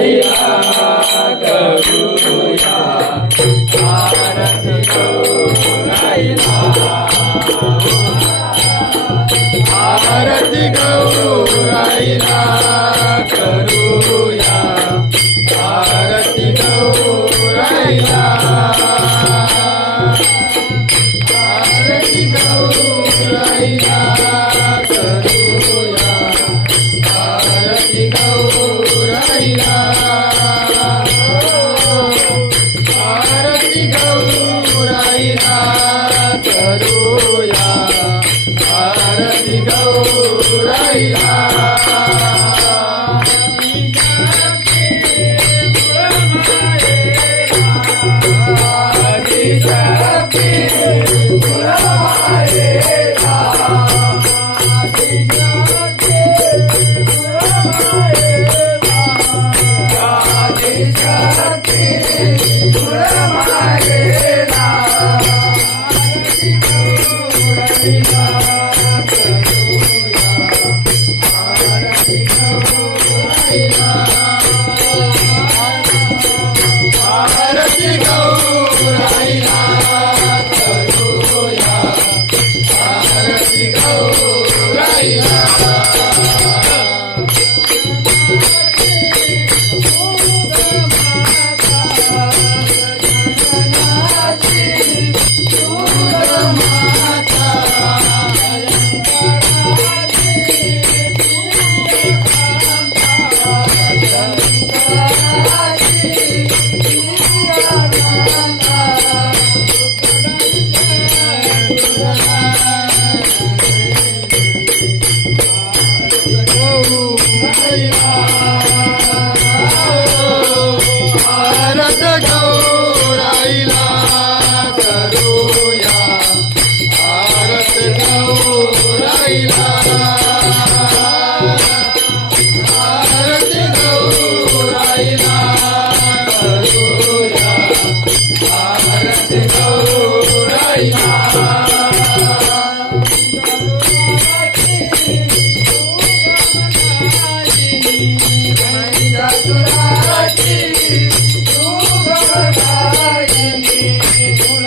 भैया करूया आरती गौराईला आरती गौराईला करूया. Allah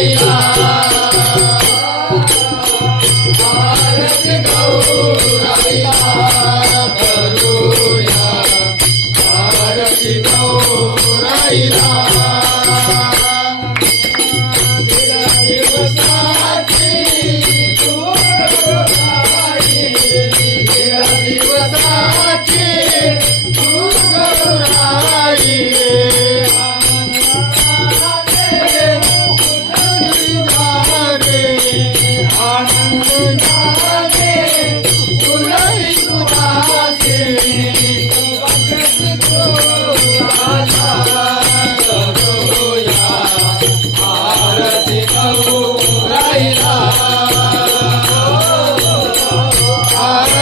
Hallelujah.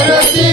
भारती